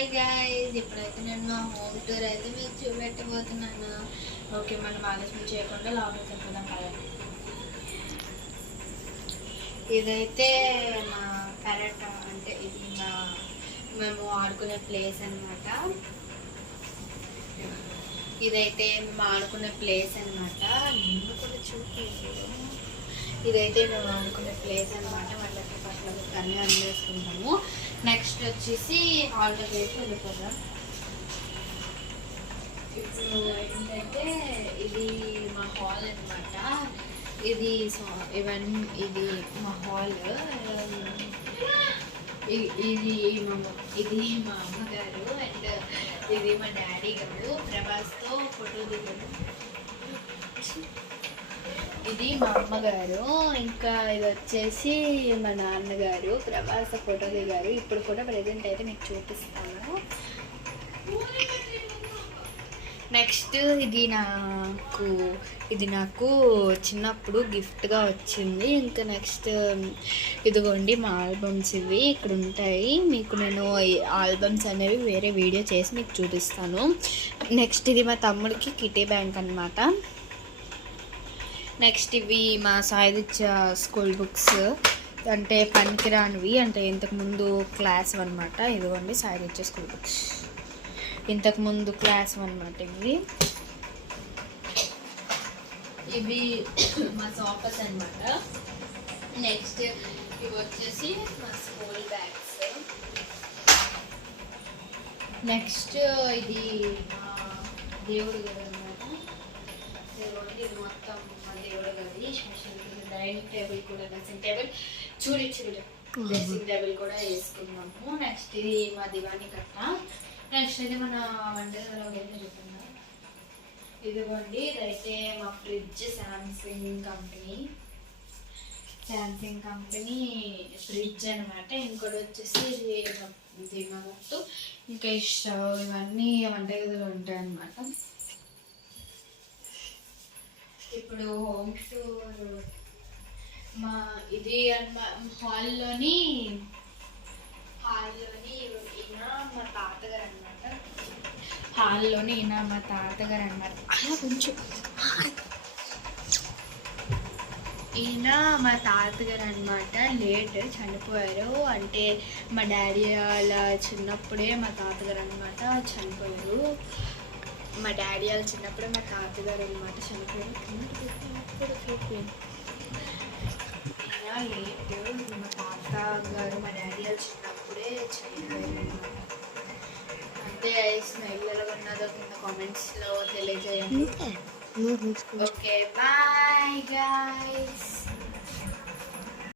Hi guys, ఇప్పుడైతే నేను మా హోమ్ టూర్ అయితే మీకు చూపెట్టబోతున్నాను. ఓకే, మనం ఆలస్యం చేయకుండా లోపలికి వెళ్ళిపోదాం కదా. ఇదైతే మా పెరట్, అంటే ఇది మేము ఆడుకునే ప్లేస్ అనమాట. ఇదైతే మేము ఆడుకునే ప్లేస్ అనమాట. నేను కూడా చూపించాను. ఇదైతే మేము ఆడుకునే ప్లేస్ అనమాట. వాళ్ళకి పట్ల అన్నీ అందేసుకుంటాము. నెక్స్ట్ వచ్చేసి హాల్లోకి అయితే వెళ్ళిపోదాం. ఇప్పుడు ఏంటంటే ఇది మా హాల్ అనమాట. ఇది ఇది మా హాల్. ఇది మా అమ్మగారు అండ్ ఇది మా డాడీ గారు ప్రభాస్తో ఫోటో దిగారు. ఇది మా అమ్మగారు. ఇంకా ఇది వచ్చేసి మా నాన్నగారు ప్రభాస్ ఫోటో దిగారు. ఇప్పుడు కూడా ప్రజెంట్ అయితే మీకు చూపిస్తాను. నెక్స్ట్ ఇది నాకు చిన్నప్పుడు గిఫ్ట్గా వచ్చింది. ఇంకా నెక్స్ట్ ఇదిగోండి మా ఆల్బమ్స్ ఇవి ఇక్కడ ఉంటాయి. మీకు నేను ఈ ఆల్బమ్స్ అనేవి వేరే వీడియో చేసి మీకు చూపిస్తాను. నెక్స్ట్ ఇది మా తమ్ముడికి కిటీ బ్యాంక్ అనమాట. నెక్స్ట్ ఇవి మా సాయిదిచ్చ స్కూల్ బుక్స్, అంటే పనికిరానివి, అంటే ఇంతకుముందు క్లాస్ అనమాట. ఇదిగోండి సాయిదిచ్చ స్కూల్ బుక్స్, ఇంతకుముందు క్లాస్ అనమాట. ఇవి మా సాపస్ అనమాట. నెక్స్ట్ ఇవి వచ్చేసి మా స్కూల్ బ్యాగ్స్. నెక్స్ట్ ఇది మా దేవుడు గారు అనమాట. ఇది మొత్తం మా దేవుడు గది. స్పెషల్ డైనింగ్ టేబుల్ కూడా, డ్రెస్సింగ్ టేబుల్ చూడు డ్రెస్సింగ్ టేబుల్ కూడా వేసుకున్నాము. నెక్స్ట్ ఇది మా దివాణి కట్ట. నెక్స్ట్ అయితే మన వంటగదిలో అయితే చెప్తున్నా. ఇదిగోండి ఇదైతే మా ఫ్రిడ్జ్, శాంసంగ్ కంపెనీ ఫ్రిడ్జ్ అనమాట. ఇంకోటి వచ్చేసి ఇది మా గట్టు. ఇంకా ఈ స్టవ్, ఇవన్నీ వంటగదిలో ఉంటాయి అన్నమాట. ఇప్పుడు హోమ్ టూర్ మా ఇది హాల్లోని ఈయన మా తాతగారు అనమాట. అలా కొంచెం ఈయన మా తాతగారు అనమాట. లేట్ చనిపోయారు. అంటే మా డాడీ వాళ్ళ చిన్నప్పుడే మా తాతగారు అనమాట చనిపోయారు. మా డాడీ వాళ్ళు చిన్నప్పుడే మా తాతగారు అనమాట చనిపోయారు. లేట్ మా తాతగారు మా డాడీ వాళ్ళు చిన్నప్పుడే చనిపోయారు అనమాట. అంటే స్మెల్ ఎలా ఉన్నదో కింద కామెంట్స్లో తెలియజేయండి. Okay bye.